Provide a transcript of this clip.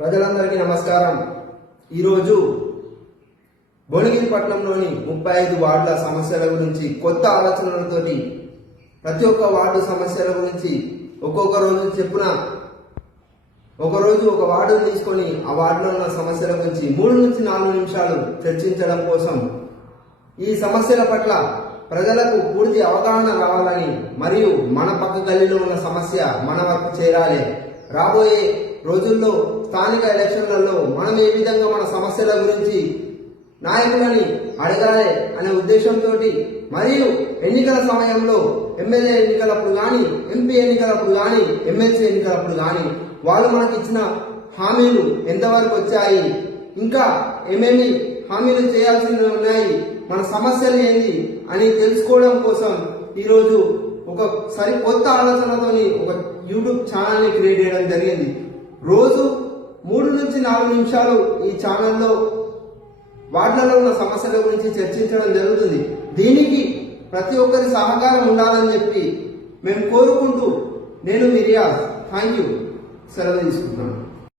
ప్రజలందరికీ నమస్కారం. ఈరోజు భువనగిరి ముప్పై ఐదు వార్డుల సమస్యల గురించి కొత్త ఆలోచనలతోటి ప్రతి ఒక్క వార్డు సమస్యల గురించి ఒక్కొక్క రోజు చెప్పున ఒకరోజు ఒక వార్డు తీసుకొని ఆ వార్డులో ఉన్న సమస్యల గురించి మూడు నుంచి నాలుగు నిమిషాలు చర్చించడం కోసం ఈ సమస్యల పట్ల ప్రజలకు పూర్తి అవగాహన రావాలని మరియు మన పక్క గల్లీలో ఉన్న సమస్య మన వరకు చేరాలి. రాబోయే రోజుల్లో స్థానిక ఎలక్షన్లలో మనం ఏ విధంగా మన సమస్యల గురించి నాయకులని అడగాలి అనే ఉద్దేశంతో మరియు ఎన్నికల సమయంలో ఎమ్మెల్యే ఎన్నికలప్పుడు కానీ ఎంపీ ఎన్నికలప్పుడు కానీ ఎమ్మెల్సీ ఎన్నికలప్పుడు కానీ వాళ్ళు మనకి ఇచ్చిన హామీలు ఎంతవరకు వచ్చాయి? ఇంకా ఏమేమి హామీలు చేయాల్సినవి ఉన్నాయి? మన సమస్యలు ఏంటి అని తెలుసుకోవడం కోసం ఈరోజు ఒక సరి కొత్త ఆలోచనతోని ఒక యూట్యూబ్ ఛానల్ని క్రియేట్ చేయడం జరిగింది. రోజు మూడు నుంచి నాలుగు నిమిషాలు ఈ ఛానల్లో వార్డులలో ఉన్న సమస్యల గురించి చర్చించడం జరుగుతుంది. దీనికి ప్రతి ఒక్కరి సహకారం ఉండాలని చెప్పి మేము కోరుకుంటూ నేను మిరియా థ్యాంక్ యూ సెలవు తీసుకుంటున్నాను.